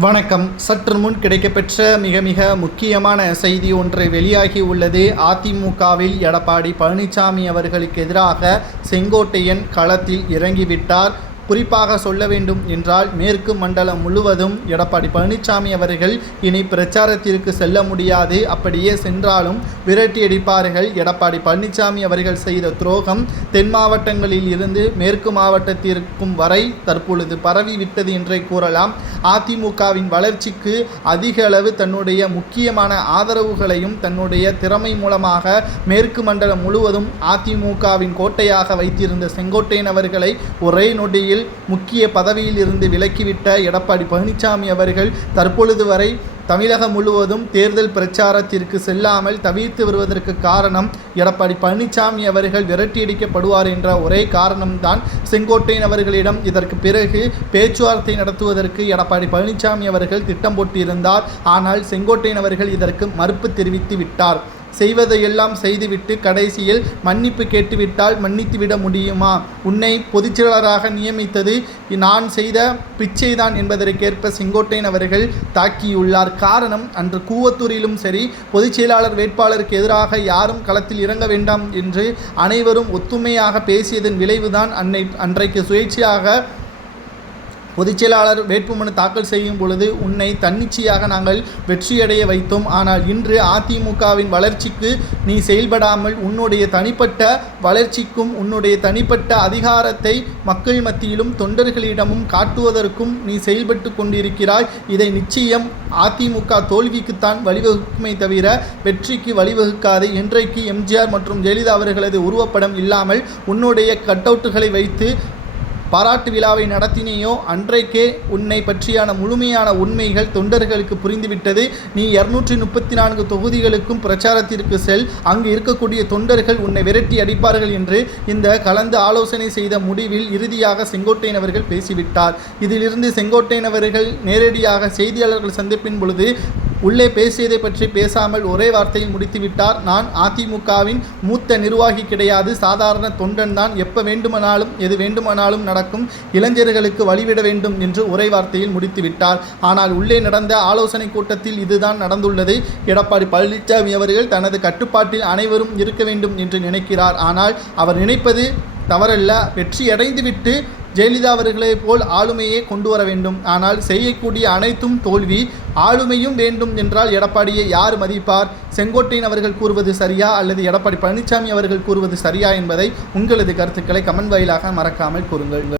வணக்கம். சற்று முன் கிடைக்கப்பெற்ற மிக மிக முக்கியமான செய்தி ஒன்று வெளியாகி உள்ளது. அதிமுகவில் எடப்பாடி பழனிசாமி அவர்களுக்கு எதிராக செங்கோட்டையன் களத்தில் இறங்கிவிட்டார். குறிப்பாக சொல்ல வேண்டும் என்றால் மேற்கு மண்டலம் முழுவதும் எடப்பாடி பழனிசாமி அவர்கள் இனி பிரச்சாரத்திற்கு செல்ல முடியாது. அப்படியே சென்றாலும் விரட்டி அடிப்பார்கள். எடப்பாடி பழனிசாமி அவர்கள் செய்த துரோகம் தென் மாவட்டங்களில் இருந்து மேற்கு மாவட்டத்திற்கும் வரை தற்பொழுது பரவிவிட்டது என்றே கூறலாம். அதிமுகவின் வளர்ச்சிக்கு அதிக அளவு தன்னுடைய முக்கியமான ஆதரவுகளையும் தன்னுடைய திறமை மூலமாக மேற்கு மண்டலம் முழுவதும் அதிமுகவின் கோட்டையாக வைத்திருந்த செங்கோட்டையன் அவர்களை ஒரே நொடியில் முக்கிய பதவியில் இருந்து விலக்கிவிட்ட எடப்பாடி பழனிசாமி அவர்கள் தற்பொழுது வரை தமிழகம் முழுவதும் தேர்தல் பிரச்சாரத்திற்கு செல்லாமல் தவிர்த்து வருவதற்கு காரணம் எடப்பாடி பழனிசாமி அவர்கள் விரட்டியடிக்கப்படுவார் என்ற ஒரே காரணம்தான் செங்கோட்டையன் அவர்களிடம். இதற்கு பிறகு பேச்சுவார்த்தை நடத்துவதற்கு எடப்பாடி பழனிசாமி அவர்கள் திட்டம் போட்டிருந்தார். ஆனால் செங்கோட்டையன் அவர்கள் இதற்கு மறுப்பு தெரிவித்து விட்டார். செய்வதையெல்லாம் செய்துவிட்டு கடைசியில் மன்னிப்பு கேட்டுவிட்டால் மன்னித்துவிட முடியுமா? உன்னை பொதுச்செயலாளராக நியமித்தது நான் செய்த பிச்சைதான் என்பதற்கேற்ப செங்கோட்டையன் அவர்கள் தாக்கியுள்ளார். காரணம் அன்று கூவத்தூரிலும் சரி பொதுச்செயலாளர் வேட்பாளருக்கு எதிராக யாரும் களத்தில் இறங்க வேண்டாம் என்று அனைவரும் ஒத்துமையாக பேசியதன் விளைவுதான் அன்னை அன்றைக்கு சுயேட்சையாக பொதுச்செயலாளர் வேட்புமனு தாக்கல் செய்யும் பொழுது உன்னை தன்னிச்சையாக நாங்கள் வெற்றியடைய வைத்தோம். ஆனால் இன்று அதிமுகவின் வளர்ச்சிக்கு நீ செயல்படாமல் உன்னுடைய தனிப்பட்ட வளர்ச்சிக்கும் உன்னுடைய தனிப்பட்ட அதிகாரத்தை மக்கள் மத்தியிலும் தொண்டர்களிடமும் காட்டுவதற்கும் நீ செயல்பட்டு கொண்டிருக்கிறாய். இதை நிச்சயம் அதிமுக தோல்விக்குத்தான் வழிவகுக்குமே தவிர வெற்றிக்கு வழிவகுக்காது. இன்றைக்கு எம்ஜிஆர் மற்றும் ஜெயலலிதா அவர்களது உருவப்படம் இல்லாமல் உன்னுடைய கட்டவுட்டுகளை வைத்து பாராட்டு விழாவை நடத்தினேயோ அன்றைக்கே உன்னை பற்றியான முழுமையான உண்மைகள் தொண்டர்களுக்கு புரிந்துவிட்டது. நீ இருநூற்றி முப்பத்தி நான்கு தொகுதிகளுக்கும் பிரச்சாரத்திற்கு செல். அங்கு இருக்கக்கூடிய தொண்டர்கள் உன்னை விரட்டி அடிப்பார்கள் என்று இந்த கலந்து ஆலோசனை செய்த முடிவில் இறுதியாக செங்கோட்டையன் அவர்கள் பேசிவிட்டார். இதிலிருந்து செங்கோட்டையன் அவர்கள் நேரடியாக செய்தியாளர்கள் சந்திப்பின் பொழுது உள்ளே பேசியதை பற்றி பேசாமல் ஒரே வார்த்தையில் முடித்துவிட்டார். நான் அதிமுகவின் மூத்த நிர்வாகி கிடையாது. சாதாரண தொண்டன் தான். எப்போ வேண்டுமானாலும் எது வேண்டுமானாலும் நடக்கும். இளைஞர்களுக்கு வழிவிட வேண்டும் என்று ஒரே வார்த்தையில் முடித்துவிட்டார். ஆனால் உள்ளே நடந்த ஆலோசனை கூட்டத்தில் இதுதான் நடந்துள்ளது. எடப்பாடி பழனிசாமி அவர்கள் தனது கட்டுப்பாட்டில் அனைவரும் இருக்க வேண்டும் என்று நினைக்கிறார். ஆனால் அவர் நினைப்பது தவறல்ல. வெற்றி அடைந்துவிட்டு ஜெயலலிதா அவர்களை போல் ஆளுமையே கொண்டு வர வேண்டும். ஆனால் செய்யக்கூடிய அனைத்தும் தோல்வி ஆளுமையும் வேண்டும் என்றால் எடப்பாடியை யார் மதிப்பார்? செங்கோட்டையன் அவர்கள் கூறுவது சரியா? அல்லது எடப்பாடி பழனிசாமி அவர்கள் கூறுவது சரியா? என்பதை உங்களது கருத்துக்களை கமெண்ட் வாயிலாக மறக்காமல் கூறுங்கள்.